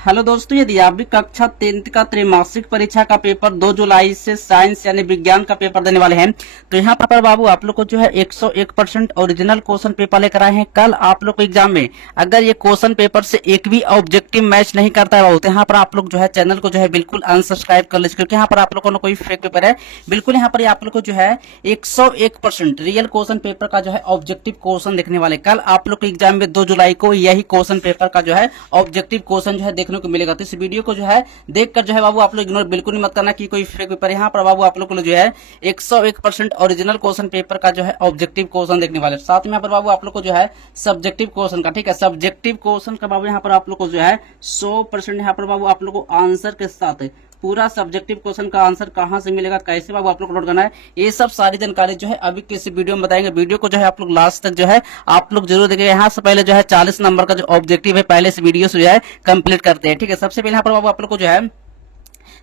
Hello दोस्तों, यदि आप भी कक्षा 10th का त्रैमासिक परीक्षा का पेपर 2 जुलाई से साइंस यानी विज्ञान का पेपर देने वाले हैं, तो यहाँ पर बाबू आप लोग को जो है 101% ओरिजिनल क्वेश्चन पेपर लेकर आए हैं। कल आप लोग को एग्जाम में अगर ये क्वेश्चन पेपर से एक भी ऑब्जेक्टिव मैच नहीं करता है बाबू, तो यहाँ पर आप लोग जो है चैनल को जो है बिल्कुल अनसब्सक्राइब कर लीजिए, क्योंकि यहाँ पर आप लोगों को कोई फेक पेपर है बिल्कुल। यहाँ पर आप लोग को जो है 101% रियल क्वेश्चन पेपर का जो है ऑब्जेक्टिव क्वेश्चन देखने वाले। कल आप लोग के एग्जाम में 2 जुलाई को यही क्वेश्चन पेपर का जो है ऑब्जेक्टिव क्वेश्चन जो है देखने को मिलेगा। तो इस वीडियो को जो है देखकर जो है बाबू आप लोग इग्नोर बिल्कुल नहीं मत करना कि कोई फेक पेपर। यहाँ पर बाबू आप लोग को जो है 101% ओरिजिनल क्वेश्चन पेपर का जो है ऑब्जेक्टिव क्वेश्चन देखने वाले। साथ में यहाँ पर बाबू आप लोग को जो है सब्जेक्टिव क्वेश्चन का, ठीक है, सब्जेक्टिव क्वेश्चन का बाबू यहाँ पर आप लोग को जो है 100% यहाँ पर बाबू आप लोग को आंसर के साथ पूरा सब्जेक्टिव क्वेश्चन का आंसर कहां से मिलेगा, कैसे बाबू आप लोग को नोट करना है, ये सब सारी जानकारी जो है अभी किसी वीडियो में बताएंगे। वीडियो को जो है आप लोग लास्ट तक जो है आप लोग जरूर देखिए। यहाँ से पहले जो है 40 नंबर का जो ऑब्जेक्टिव है पहले से वीडियो से जो है कंप्लीट करते हैं, ठीक है। सबसे पहले यहाँ पर बाबू आप लोग को जो है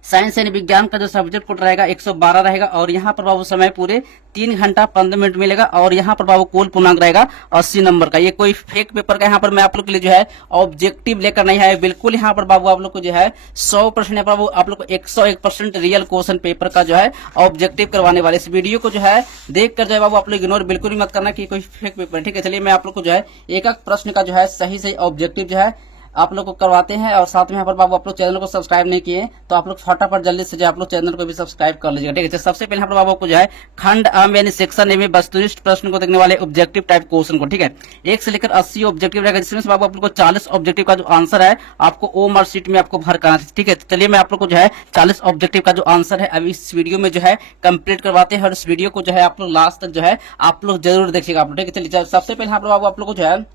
साइंस यानी विज्ञान का जो सब्जेक्ट कोड रहेगा 112 रहेगा, और यहाँ पर बाबू समय पूरे 3 घंटा 15 मिनट मिलेगा, और यहाँ पर बाबू कुल पूर्णांक रहेगा 80 नंबर का। ये कोई फेक पेपर का यहाँ पर मैं आप लोग के लिए जो है ऑब्जेक्टिव लेकर नहीं है बिल्कुल। यहाँ पर बाबू आप लोग को जो है 100% बाबू आप लोग को 101% रियल क्वेश्चन पेपर का जो है ऑब्जेक्टिव करवाने वाले। इस वीडियो को जो है देख कर जो है बाबू आप लोग इग्नोर बिल्कुल भी मत करना कि कोई फेक पेपर, ठीक है। चलिए मैं आप लोग को जो है एक प्रश्न का जो है सही ऑब्जेक्टिव जो है आप लोग को करवाते हैं। और साथ में यहाँ पर बाबू आप लोग चैनल को सब्सक्राइब नहीं किए तो आप लोग फटाफट जल्दी से जो आप लोग चैनल को भी सब्सक्राइब कर लीजिएगा, ठीक है। सबसे पहले यहाँ पर बाबू को जो है खंड आम यानी सेक्शन ए में वस्तुनिष्ठ प्रश्न को देखने वाले ऑब्जेक्टिव टाइप क्वेश्चन को, ठीक है, 1 से लेकर 80 ऑब्जेक्टिव रहेगा, जिसमें से बाबू आप लोग को 40 ऑब्जेक्टिव का जो आंसर है आपको ओ मार्क शीट में आपको भर करना है, ठीक है। चलिए मैं आप लोग को जो है 40 ऑब्जेक्टिव का जो आंसर है अभी इस वीडियो में जो है कंप्लीट करवाते हैं, और इस वीडियो को जो है आप लोग लास्ट तक जो है आप लोग जरूर देखिएगा आप लोग, ठीक है। चलिए सबसे पहले यहाँ पर बाबू आप लोग को जो है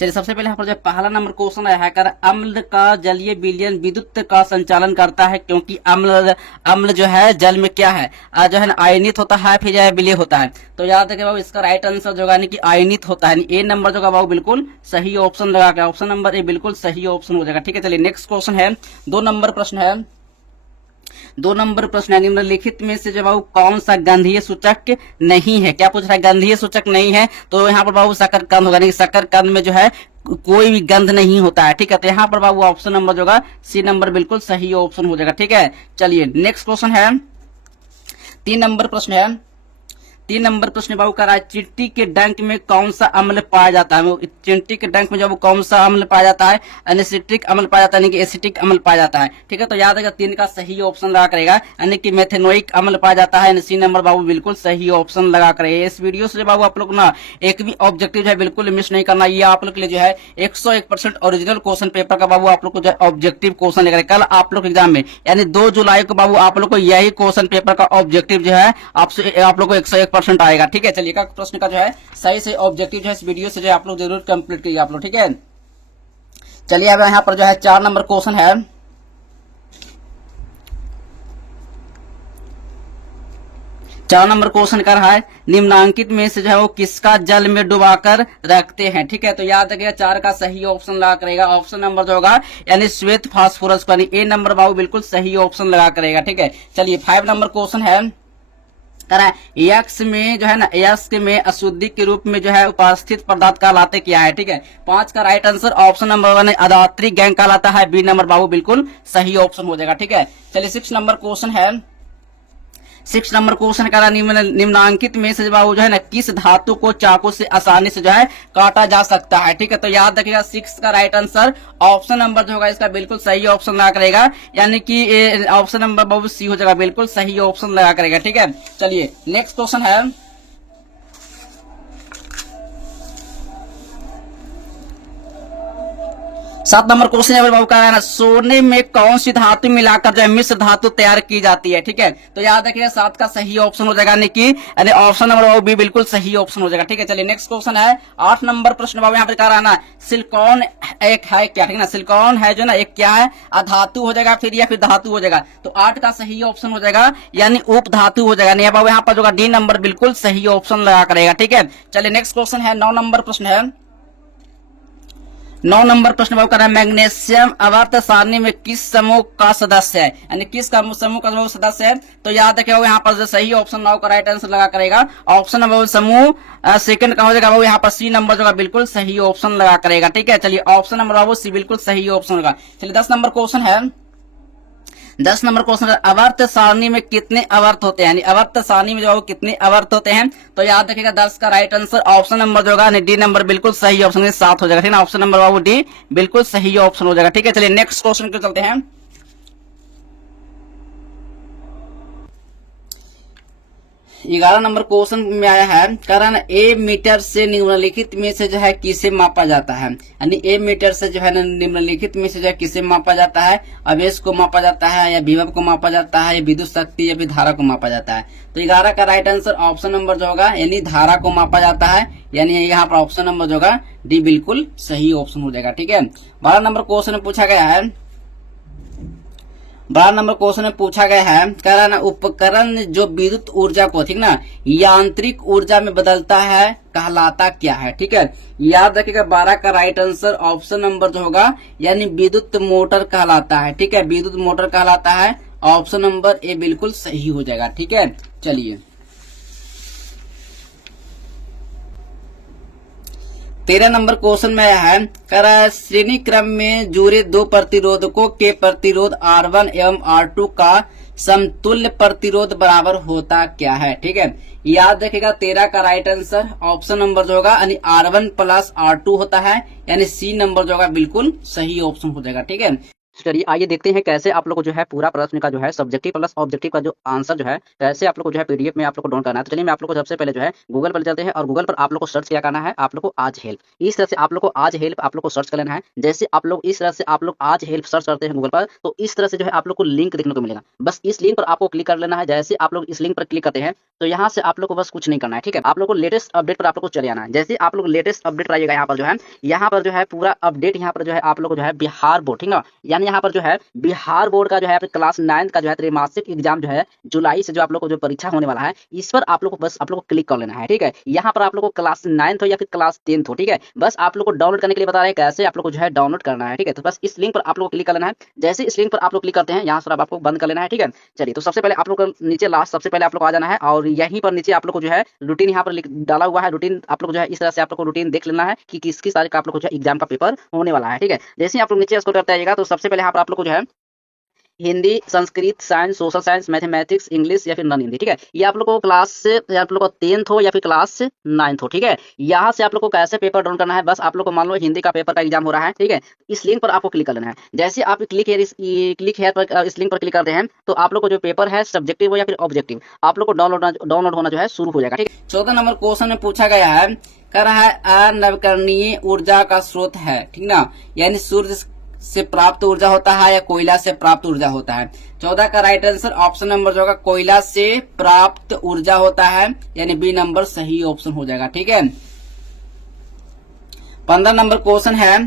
सबसे पहले यहाँ पर जो पहला नंबर क्वेश्चन है कर अम्ल का जलीय विलयन विद्युत का संचालन करता है, क्योंकि अम्ल जो है जल में क्या है जो है ना आयनित होता है, फिर जो है विलय होता है। तो याद रखिए बाबू इसका राइट आंसर जो है कि आयनित होता है। ए नंबर जो बाबू बिल्कुल सही ऑप्शन लगा के ऑप्शन नंबर ए बिल्कुल सही ऑप्शन हो जाएगा, ठीक है। चलिए नेक्स्ट क्वेश्चन है 2 नंबर प्रश्न है। 2 नंबर प्रश्न है निम्नलिखित में से जब कौन सा गंधीय सूचक नहीं है। क्या पूछ रहा है, गंधीय सूचक नहीं है, तो यहाँ पर बाबू शकरकंद होगा, नहीं शकरकंद में जो है कोई भी गंध नहीं होता है, ठीक है। तो यहाँ पर बाबू ऑप्शन नंबर जो होगा सी नंबर बिल्कुल सही ऑप्शन हो जाएगा, ठीक है। चलिए नेक्स्ट क्वेश्चन है 3 नंबर प्रश्न है। 3 नंबर प्रश्न बाबू कर रहा है चींटी के डंक में कौन सा अम्ल पाया जाता है। चींटी के डंक में जब कौन सा अम्ल पाया जाता है, एसिटिक अम्ल पाया जाता है, यानी कि एसिटिक अम्ल पाया जाता है, ठीक है। तो याद रखिएगा 3 का सही ऑप्शन लगा करेगा, यानी कि मेथेनोइक अम्ल पाया जाता है, सी नंबर बाबू बिल्कुल सही ऑप्शन लगा करेगा। इस वीडियो से बाबू आप लोग ना एक भी ऑब्जेक्टिव जो है बिल्कुल मिस नहीं करना। ये आप लोग के लिए जो है 101% ओरिजिनल क्वेश्चन पेपर का बाबू आप लोग को जो है ऑब्जेक्टिव क्वेश्चन लेकर कल आप लोग एग्जाम में यानी 2 जुलाई को बाबू आप लोग को यही क्वेश्चन पेपर का ऑब्जेक्टिव जो है आप लोग को 101% आएगा, ठीक है। चलिए का प्रश्न का जो है सही से ऑब्जेक्टिव जो है इस वीडियो से जो आप लोग जरूर कंप्लीट कीजिए आप लोग, ठीक है। चलिए अब यहाँ पर जो है 4 नंबर क्वेश्चन है। 4 नंबर क्वेश्चन कर रहा है निम्नांकित में से जो है वो किसका जल में डुबाकर रखते हैं, ठीक है। तो याद रखिएगा 4 का सही ऑप्शन लगा करेगा, ऑप्शन नंबर जो होगा यानी श्वेत फास्फोरस का, ए नंबर बाबू बिल्कुल सही ऑप्शन लगा करेगा, ठीक है। चलिए 5 नंबर क्वेश्चन है करा यक्ष में जो है ना यक्ष में अशुद्धि के रूप में जो है उपस्थित पदार्थ कहलाते क्या है, ठीक है। 5 का राइट आंसर ऑप्शन नंबर 1 अदात्री गैंग कहलाता है, बी नंबर बाबू बिल्कुल सही ऑप्शन हो जाएगा, ठीक है। चलिए 6 नंबर क्वेश्चन है। 6 नंबर क्वेश्चन का निम्नांकित में से बाबू जो है ना किस धातु को चाकू से आसानी से जो है काटा जा सकता है, ठीक है। तो याद रखिएगा 6 का राइट आंसर ऑप्शन नंबर जो होगा इसका बिल्कुल सही ऑप्शन लगा करेगा, यानी कि ऑप्शन नंबर बाबू सी हो जाएगा, बिल्कुल सही ऑप्शन लगा करेगा, ठीक है। चलिए नेक्स्ट क्वेश्चन है 7 नंबर क्वेश्चन है बाबू का है ना सोने में कौन सी धातु मिलाकर जो है मिश्र धातु तैयार की जाती है, ठीक है। तो याद रखिएगा 7 का सही ऑप्शन हो जाएगा, यानी कि ऑप्शन नंबर बाबू बी बिल्कुल सही ऑप्शन हो जाएगा, ठीक है। चलिए नेक्स्ट क्वेश्चन है 8 नंबर प्रश्न बाबू यहाँ पे कह रहा है ना सिलिकॉन एक है क्या, ठीक है ना, सिलिकॉन है जो ना एक क्या है अधातु हो जाएगा फिर या फिर धातु हो जाएगा। तो 8 का सही ऑप्शन हो जाएगा यानी उप धातु हो जाएगा, नहीं बाबू यहाँ पर जो डी नंबर बिल्कुल सही ऑप्शन लगा करेगा, ठीक है। चलिए नेक्स्ट क्वेश्चन है 9 नंबर प्रश्न है। 9 नंबर प्रश्न भाव कर रहा है मैग्नीशियम आवर्त सारणी में किस समूह का सदस्य है, यानी किस समूह का वो सदस्य है। तो याद रखिए यहाँ पर जो सही ऑप्शन 9 का राइट आंसर लगा करेगा ऑप्शन नंबर समूह सेकंड का हो जाएगा वो यहाँ पर सी नंबर जो बिल्कुल सही ऑप्शन लगा करेगा। ठीक है, चलिए ऑप्शन नंबर वो सी बिल्कुल सही ऑप्शन होगा। चलिए 10 नंबर क्वेश्चन है। 10 नंबर क्वेश्चन आवर्त सारणी में कितने आवर्त होते हैं, यानी आवर्त सारणी में जो है कितने आवर्त होते हैं। तो याद रखिएगा 10 का राइट आंसर ऑप्शन नंबर जो होगा डी नंबर बिल्कुल सही ऑप्शन 7 हो जाएगा। ठीक है, ऑप्शन नंबर बाबू डी बिल्कुल सही ऑप्शन हो जाएगा। ठीक है, चलिए नेक्स्ट क्वेश्चन को चलते हैं। 11 नंबर क्वेश्चन में आया है कारण ए मीटर से निम्नलिखित में से जो है किसे मापा जाता है, यानी ए मीटर से जो है निम्नलिखित में से जो है किसे मापा जाता है। आवेश को मापा जाता है या विभव को मापा जाता है या विद्युत शक्ति या फिर धारा को मापा जाता है। तो 11 का राइट आंसर ऑप्शन नंबर जो होगा यानी धारा को मापा जाता है, यानी यहाँ पर ऑप्शन नंबर जो होगा डी बिल्कुल सही ऑप्शन हो जाएगा। ठीक है, 12 नंबर क्वेश्चन में पूछा गया है 12 नंबर क्वेश्चन में पूछा गया है कारण उपकरण जो विद्युत ऊर्जा को ठीक ना यांत्रिक ऊर्जा में बदलता है कहलाता क्या है। ठीक है, याद रखिएगा 12 का राइट आंसर ऑप्शन नंबर जो होगा यानी विद्युत मोटर कहलाता है। ठीक है, विद्युत मोटर कहलाता है, ऑप्शन नंबर ए बिल्कुल सही हो जाएगा। ठीक है, चलिए 13 नंबर क्वेश्चन में है कर श्रेणी क्रम में जुड़े दो प्रतिरोधकों के प्रतिरोध R1 एवं R2 का समतुल्य प्रतिरोध बराबर होता क्या है। ठीक है, याद रखिएगा 13 का राइट आंसर ऑप्शन नंबर जो होगा यानी R1 प्लस R2 होता है, यानी सी नंबर जो होगा बिल्कुल सही ऑप्शन हो जाएगा। ठीक है, चलिए आइए देखते हैं कैसे आप लोग को जो है पूरा प्रश्न का जो है सब्जेक्टिव प्लस ऑब्जेक्टिव का जो आंसर जो है कैसे आप लोग को जो है पीडीएफ में आप लोग को डाउनलोड करना है। तो चलिए मैं आप लोग को सबसे पहले जो है गूगल पर चलते हैं और गूगल पर आप लोग को सर्च क्या करना है, आप लोग को आज हेल्प, इस तरह से आप लोग को आज हेल्प आप लोग को सर्च कर लेना है। जैसे आप लोग इस तरह से आप लोग आज हेल्प सर्च करते हैं गूगल पर, तो इस तरह से जो है आप लोग को लिंक देखने को मिलेगा। बस इस लिंक पर आपको क्लिक कर लेना है। जैसे आप लोग इस लिंक पर क्लिक करते हैं तो यहाँ से आप लोग को बस कुछ नहीं करना है। ठीक है, आप लोग को लेटेस्ट अपडेट पर आप लोग को चले आना है। जैसे आप लोग लेटेस्ट अपडेट आइएगा यहाँ पर जो है पूरा अपडेट यहाँ पर जो है आप लोग को जो है बिहार बोर्ड ठीक है, यानी यहाँ पर जो है बिहार बोर्ड का जो है क्लास 9 का जो है त्रैमासिक एग्जाम जो है जुलाई से जो आप लोग को जो परीक्षा होने वाला है, इस पर आप लोग को बस आप लोग को क्लिक कर लेना है। ठीक है, यहाँ पर आप लोग को क्लास 9 हो या फिर क्लास 10 हो, ठीक है, बस आप लोग को डाउनलोड करने के लिए बता रहे हैं कैसे आप लोग को जो है डाउनलोड करना है। ठीक है, तो बस इस लिंक पर आप लोग को क्लिक कर लेना है। जैसे इस लिंक पर आप लोग क्लिक करते हैं यहाँ से आपको बंद कर लेना है। ठीक है, चलिए तो सबसे पहले आप लोग नीचे लास्ट सबसे पहले आप लोग आ जाना है और यहीं पर नीचे आप लोग को जो है रूटीन यहाँ पर डाला हुआ है। रूटीन आप लोग जो है इस तरह से आप लोग को रूटीन देख लेना है कि किस तारीख का आप लोग को जो है एग्जाम का पेपर होने वाला है। ठीक है, जैसे आप लोग नीचे स्क्रॉल करते आइएगा तो सबसे पहले यहाँ पर आप लोग को जो है Hindi, Sanskrit, science, social science, mathematics, English या फिर नॉन हिंदी। ठीक है, ये आप लोग को क्लास से आप लोग को 10th हो या फिर क्लास 9th हो। ठीक है, यहाँ से आप लोग को कैसे पेपर डाउन करना है, बस आप लोग को मान लो हिंदी का पेपर का एग्जाम हो रहा है। ठीक है, इस लिंक पर आपको क्लिक कर लेना है। जैसे आप क्लिक है इस लिंक पर क्लिक करते हैं तो आप लोग को जो पेपर है सब्जेक्टिव हो या फिर ऑब्जेक्टिव आप लोग को डाउनलोड होना जो है शुरू हो जाएगा। ठीक है, 14 नंबर क्वेश्चन में पूछा गया है कह रहा है अनवकरणीय ऊर्जा का स्रोत है, ठीक ना, यानी सूर्य से प्राप्त ऊर्जा होता है या कोयला से प्राप्त ऊर्जा होता है। 14 का राइट आंसर ऑप्शन नंबर जो होगा कोयला से प्राप्त ऊर्जा होता है, यानी बी नंबर सही ऑप्शन हो जाएगा। ठीक है, 15 नंबर क्वेश्चन है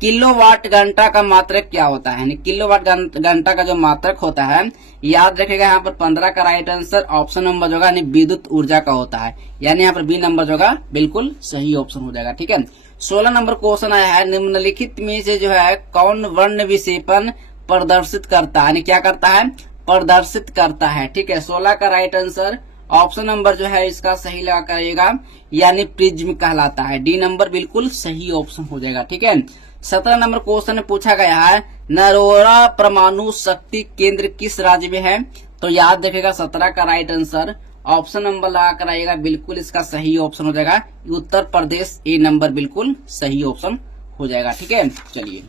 किलोवाट घंटा का मात्रक क्या होता है, यानी किलोवाट घंटा का जो मात्रक होता है, याद रखेगा यहाँ पर 15 का राइट आंसर ऑप्शन नंबर जो होगा यानी विद्युत ऊर्जा का होता है, यानी यहाँ पर बी नंबर जो होगा बिल्कुल सही ऑप्शन हो जाएगा। ठीक है, 16 नंबर क्वेश्चन आया है निम्नलिखित में से जो है कौन वर्ण विक्षेपण प्रदर्शित करता है, यानी क्या करता है, प्रदर्शित करता है। ठीक है, 16 का राइट आंसर ऑप्शन नंबर जो है इसका सही लगा करिएगा, यानी प्रिज्म कहलाता है, डी नंबर बिल्कुल सही ऑप्शन हो जाएगा। ठीक है, 17 नंबर क्वेश्चन में पूछा गया है नरोरा परमाणु शक्ति केंद्र किस राज्य में है, तो याद रखेगा 17 का राइट आंसर ऑप्शन नंबर लगा कर आइएगा, बिल्कुल इसका सही ऑप्शन हो जाएगा उत्तर प्रदेश, ए नंबर बिल्कुल सही ऑप्शन हो जाएगा। ठीक है, चलिए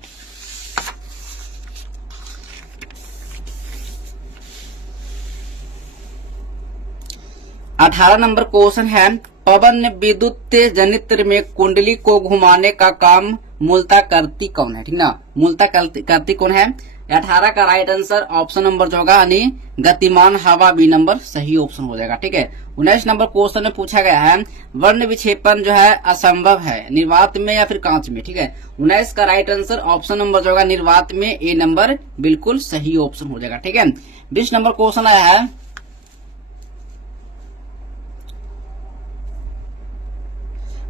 18 नंबर क्वेश्चन है पवन विद्युत जनित्र में कुंडली को घुमाने का काम मूलतः करती कौन है, ठीक ना, मूलतः करती कौन है। 18 का राइट आंसर ऑप्शन नंबर जो होगा यानी गतिमान हवा, बी नंबर सही ऑप्शन हो जाएगा। ठीक है, 19 नंबर क्वेश्चन में पूछा गया है वर्ण विक्षेपण जो है असंभव है निर्वात में या फिर कांच में। ठीक है, 19 का राइट आंसर ऑप्शन नंबर जो होगा निर्वात में, ए नंबर बिल्कुल सही ऑप्शन हो जाएगा। ठीक है, 20 नंबर क्वेश्चन आया है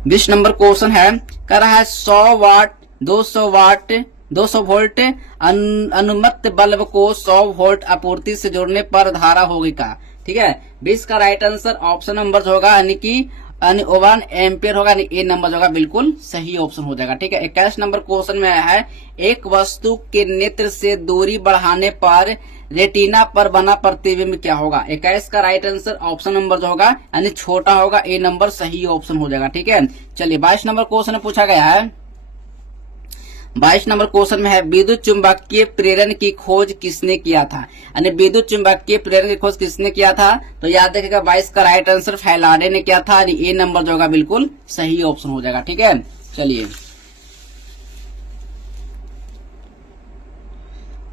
20 नंबर क्वेश्चन है कह रहा है 100 वाट 200 वाट 200 वोल्ट अनुमत बल्ब को 100 वोल्ट आपूर्ति से जोड़ने पर धारा होगी का। ठीक है, 20 का राइट आंसर ऑप्शन नंबर जो होगा यानी कि 1 एम्पियर होगा, यानी ए नंबर जो होगा बिल्कुल सही ऑप्शन हो जाएगा। ठीक है, 21 नंबर क्वेश्चन में आया है एक वस्तु के नेत्र से दूरी बढ़ाने पर रेटिना पर बना प्रतिबिंब क्या होगा। 21 का राइट आंसर ऑप्शन नंबर जो होगा यानी छोटा होगा, ए नंबर सही ऑप्शन हो जाएगा। ठीक है, चलिए 22 नंबर क्वेश्चन में पूछा गया है, 22 नंबर क्वेश्चन में है विद्युत चुंबकीय प्रेरण की खोज किसने किया था। यानी विद्युत चुंबकीय प्रेरण की खोज किसने किया था, तो याद रखिएगा 22 का राइट आंसर फैराडे ने किया था, यानी ए नंबर जो होगा बिल्कुल सही ऑप्शन हो जाएगा। ठीक है, चलिए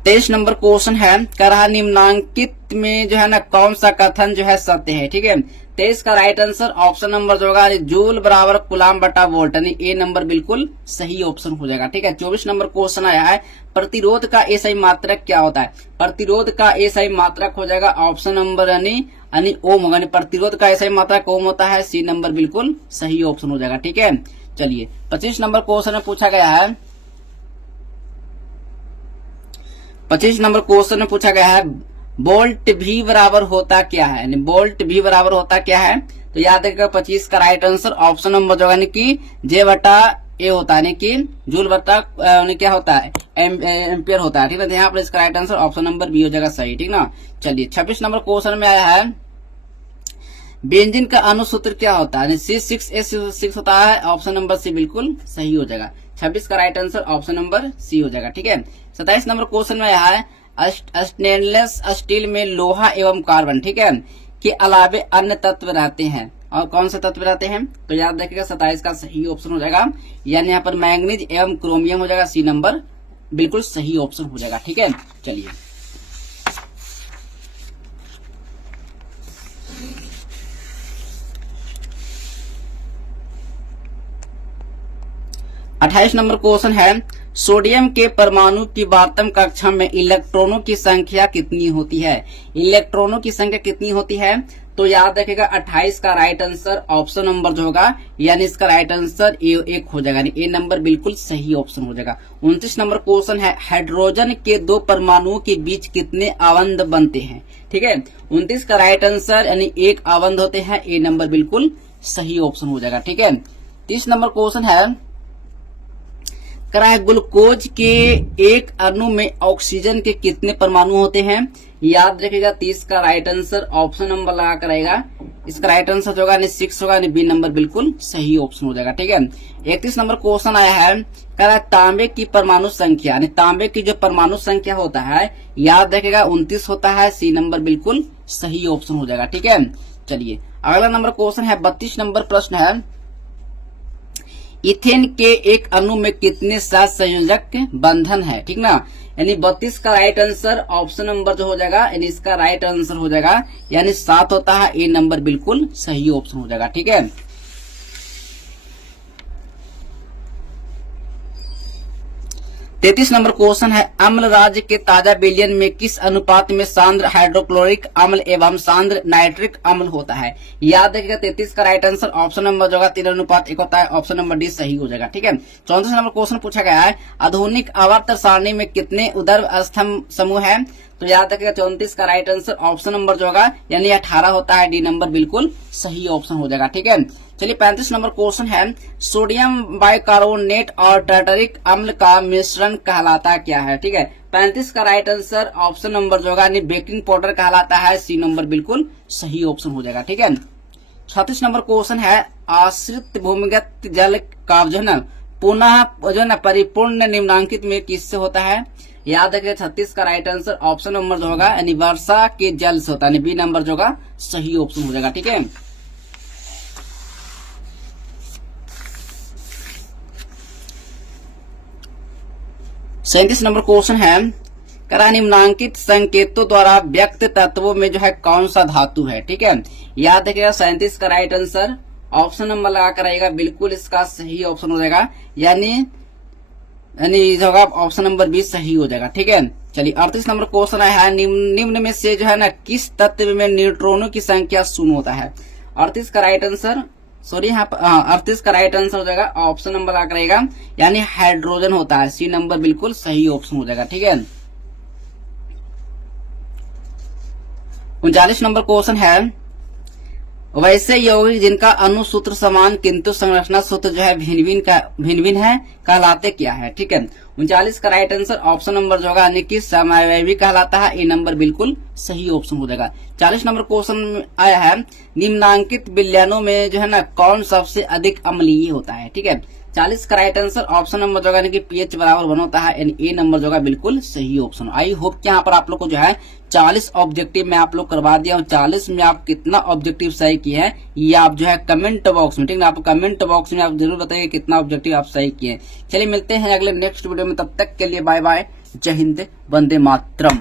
23 नंबर क्वेश्चन है कहा निम्नांकित में जो है ना कौन सा कथन जो है सत्य है। ठीक है, 23 का राइट आंसर ऑप्शन नंबर जो होगा जूल बराबर कुलाम बटा वोल्ट, यानी ए नंबर बिल्कुल सही ऑप्शन हो जाएगा। ठीक है, 24 नंबर क्वेश्चन आया है प्रतिरोध का एसआई मात्रक क्या होता है। प्रतिरोध का एसआई मात्रक हो जाएगा ऑप्शन नंबर यानी ओम होगा, प्रतिरोध का एसआई मात्रक ओम होता है, सी नंबर बिल्कुल सही ऑप्शन हो जाएगा। ठीक है, चलिए 25 नंबर क्वेश्चन में पूछा गया है, 25 नंबर क्वेश्चन में पूछा गया है वोल्ट भी बराबर होता क्या है। यानी वोल्ट भी बराबर होता क्या है, तो याद रखिएगा 25 का राइट आंसर ऑप्शन नंबर जो है कि जे बटा ए होता है, यानी कि जूल बटा क्या होता है एम्पियर होता है। ठीक है, यहाँ पर इसका right answer option number B हो जाएगा सही। ठीक ना, चलिए 26 नंबर क्वेश्चन में आया है बेंजीन का अनुसूत्र क्या होता है, C6H6 होता है, ऑप्शन नंबर सी बिल्कुल सही हो जाएगा। 26 का right answer option number C हो जाएगा। ठीक है, 27 नंबर क्वेश्चन में आया है स्टेनलेस स्टील में लोहा एवं कार्बन, ठीक है, के अलावे अन्य तत्व रहते हैं, और कौन से तत्व रहते हैं, तो याद रखिएगा 27 का सही ऑप्शन हो जाएगा, यानी यहाँ पर मैंगनीज एवं क्रोमियम हो जाएगा, सी नंबर बिल्कुल सही ऑप्शन हो जाएगा। ठीक है, चलिए 28 नंबर क्वेश्चन है सोडियम के परमाणु की वातम कक्षा में इलेक्ट्रॉनों की संख्या कितनी होती है। इलेक्ट्रॉनों की संख्या कितनी होती है, तो याद रखेगा 28 का राइट आंसर ऑप्शन नंबर जो होगा यानी इसका राइट आंसर एक हो जाएगा, ए नंबर बिल्कुल सही ऑप्शन हो जाएगा। 29 नंबर क्वेश्चन है हाइड्रोजन के दो परमाणुओं के बीच कितने आबंध बनते हैं। ठीक है, 29 का राइट आंसर यानी एक आबंध होते हैं, ए नंबर बिल्कुल सही ऑप्शन हो जाएगा। ठीक है, 30 नंबर क्वेश्चन है ग्लूकोज के एक अणु में ऑक्सीजन के कितने परमाणु होते हैं। याद रखिएगा 30 का राइट आंसर ऑप्शन नंबर लगा कर आएगा, इसका राइट आंसर जो होगा 6 होगा, बी नंबर बिल्कुल सही ऑप्शन हो जाएगा। ठीक है, 31 नंबर क्वेश्चन आया है कह रहा है तांबे की परमाणु संख्या, यानी तांबे की जो परमाणु संख्या होता है याद रखिएगा 29 होता है, सी नंबर बिल्कुल सही ऑप्शन हो जाएगा। ठीक है, चलिए अगला नंबर क्वेश्चन है 32 नंबर प्रश्न है इथेन के एक अणु में कितने सात संयोजक बंधन है। ठीक ना, यानी 32 का राइट आंसर ऑप्शन नंबर जो हो जाएगा यानी इसका राइट आंसर हो जाएगा यानी 7 होता है, ए नंबर बिल्कुल सही ऑप्शन हो जाएगा। ठीक है, 33 नंबर क्वेश्चन है अम्ल राज्य के ताजा विलयन में किस अनुपात में सांद्र हाइड्रोक्लोरिक अम्ल एवं सांद्र नाइट्रिक अम्ल होता है। याद रखिएगा 33 का राइट आंसर ऑप्शन नंबर जो होगा 3:1 होता है, ऑप्शन नंबर डी सही हो जाएगा। ठीक है, 34 नंबर क्वेश्चन पूछा गया है आधुनिक आवर्त सारणी में कितने ऊर्ध्व स्तंभ समूह है, तो याद रखिएगा 34 का राइट आंसर ऑप्शन नंबर जो होगा यानी 18 होता है, डी नंबर बिल्कुल सही ऑप्शन हो जाएगा। ठीक है, चलिए 35 नंबर क्वेश्चन है सोडियम बाइकार्बोनेट और टार्टरिक अम्ल का मिश्रण कहलाता क्या है। ठीक है, 35 का राइट आंसर ऑप्शन नंबर जो होगा यानी बेकिंग पाउडर कहलाता है, सी नंबर बिल्कुल सही ऑप्शन हो जाएगा। ठीक है, 36 नंबर क्वेश्चन है आश्रित भूमिगत जल का जो है पुनः जो है परिपूर्ण निम्नांकित में किससे होता है। याद रखिए 36 का राइट आंसर ऑप्शन नंबर जो होगा यानी वर्षा के जल से होता है, बी नंबर जो होगा सही ऑप्शन हो जाएगा। ठीक है, 37 नंबर क्वेश्चन है करा निम्नांकित संकेतों द्वारा व्यक्त तत्वों में जो है कौन सा धातु है। ठीक है, याद रखिएगा 37 का राइट आंसर ऑप्शन नंबर लगा कर आएगा, बिल्कुल इसका सही ऑप्शन हो जाएगा यानी जो होगा ऑप्शन नंबर 20 सही हो जाएगा। ठीक है, चलिए 38 नंबर क्वेश्चन है निम्न में से जो है ना किस तत्व में न्यूट्रॉनों की संख्या 0 होता है। 38 का राइट आंसर सॉरी यहाँ पर 38 का राइट आंसर हो जाएगा ऑप्शन नंबर आ करेगा, यानी हाइड्रोजन होता है। सी नंबर बिल्कुल सही ऑप्शन हो जाएगा। ठीक है, 39 नंबर क्वेश्चन है, वैसे यौगिक जिनका अणुसूत्र समान किंतु संरचना सूत्र जो है भिन्न भिन्न है कहलाते क्या है। ठीक है, 39 का राइट आंसर ऑप्शन नंबर जो होगा यानी कि समअवयवी कहलाता है। ए नंबर बिल्कुल सही ऑप्शन हो जाएगा। 40 नंबर क्वेश्चन आया है, निम्नांकित विलयनों में जो है ना कौन सबसे अधिक अम्लीय होता है। ठीक है, 40 का राइट आंसर ऑप्शन नंबर जो है कि पीएच बराबर 1 होता है, यानी ए नंबर जो है बिल्कुल सही ऑप्शन। आई होप कि यहाँ पर आप लोग को जो है 40 ऑब्जेक्टिव में आप लोग करवा दिया हूँ। 40 में आप कितना ऑब्जेक्टिव सही किए हैं ये आप जो है कमेंट बॉक्स में, ठीक है, आप कमेंट बॉक्स में आप जरूर बताइए कितना ऑब्जेक्टिव आप सही किए। चलिए मिलते हैं अगले नेक्स्ट वीडियो में, तब तक के लिए बाय बाय, जय हिंद, वंदे मातरम।